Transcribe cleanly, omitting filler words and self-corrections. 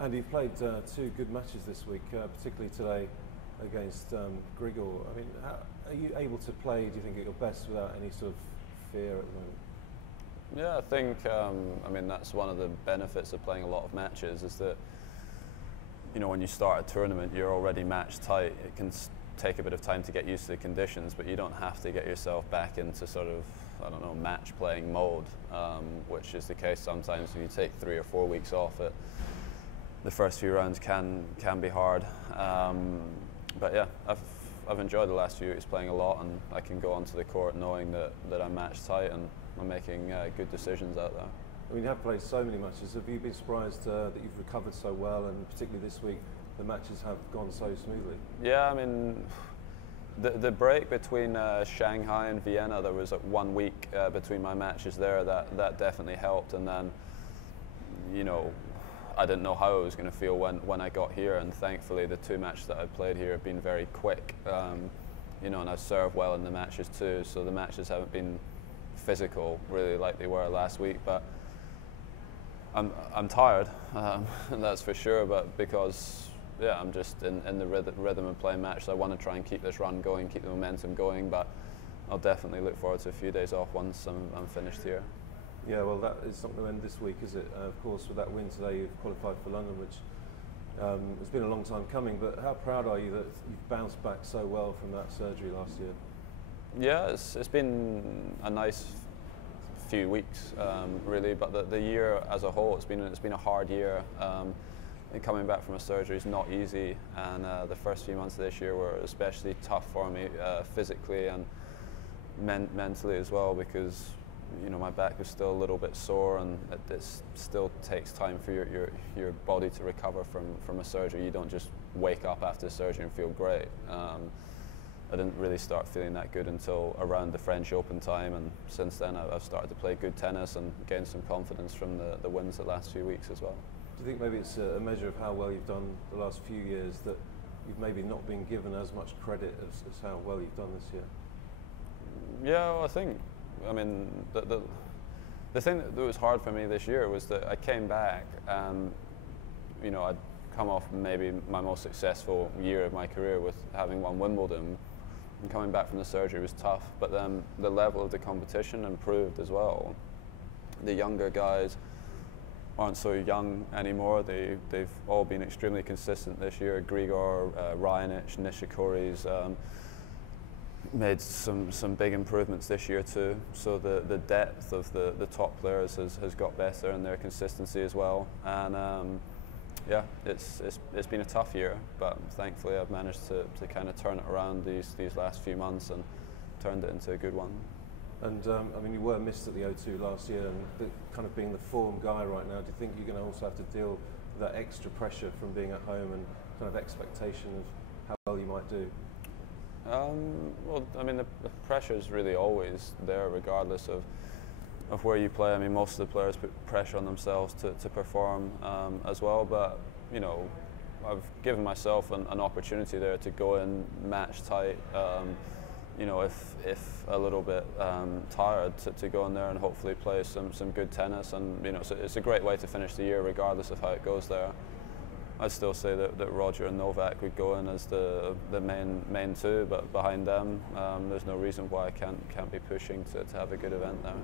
And you've played two good matches this week, particularly today against Grigor. I mean, how, are you able to play, do you think, at your best without any sort of fear at the moment? Yeah, I think, I mean, that's one of the benefits of playing a lot of matches is that, you know, when you start a tournament, you're already match tight. It can take a bit of time to get used to the conditions, but you don't have to get yourself back into sort of, I don't know, match playing mode, which is the case sometimes if you take 3 or 4 weeks off it. The first few rounds can be hard, but yeah, I've enjoyed the last few weeks playing a lot, and I can go onto the court knowing that I'm match tight and I'm making good decisions out there. I mean, you have played so many matches. Have you been surprised that you've recovered so well, and particularly this week, the matches have gone so smoothly? Yeah, I mean, the break between Shanghai and Vienna, there was 1 week between my matches there. That definitely helped, and then, you know, I didn't know how I was going to feel when I got here, and thankfully the 2 matches that I've played here have been very quick, you know, and I've served well in the matches too, so the matches haven't been physical really like they were last week, but I'm tired, and that's for sure, but because, yeah, I'm just in the rhythm of playing matches. I want to try and keep this run going, keep the momentum going, but I'll definitely look forward to a few days off once I'm finished here. Yeah, well, that is not going to end this week, is it? Of course, with that win today, you've qualified for London, which has been a long time coming, but how proud are you that you've bounced back so well from that surgery last year? Yeah, it's been a nice few weeks, really, but the year as a whole, it's been a hard year. And coming back from a surgery is not easy, and the first few months of this year were especially tough for me, physically and mentally as well, because, you know, my back was still a little bit sore, and it still takes time for your body to recover from a surgery. You don't just wake up after surgery and feel great. I didn't really start feeling that good until around the French Open time, and since then I've started to play good tennis and gain some confidence from the wins the last few weeks as well. Do you think maybe it's a measure of how well you've done the last few years, that you've maybe not been given as much credit as how well you've done this year? Yeah, well, I think, I mean, the thing that was hard for me this year was that I came back and, you know, I'd come off maybe my most successful year of my career with having won Wimbledon, and coming back from the surgery was tough, but then the level of the competition improved as well. The younger guys aren't so young anymore. They've all been extremely consistent this year. Grigor, Raonic, Nishikori's made some big improvements this year too. So the depth of the top players has got better, and their consistency as well. And yeah, it's been a tough year, but thankfully I've managed to kind of turn it around these last few months and turned it into a good one. And I mean, you were missed at the O2 last year, and kind of being the form guy right now, do you think you're going to also have to deal with that extra pressure from being at home and kind of expectation of how well you might do? Well, I mean, the pressure is really always there, regardless of where you play. I mean, most of the players put pressure on themselves to perform as well, but, you know, I've given myself an opportunity there to go in match tight, you know, if a little bit tired, to go in there and hopefully play some good tennis, and, you know, so it's a great way to finish the year regardless of how it goes there. I'd still say that Roger and Novak would go in as the main two, but behind them, there's no reason why I can't be pushing to have a good event there.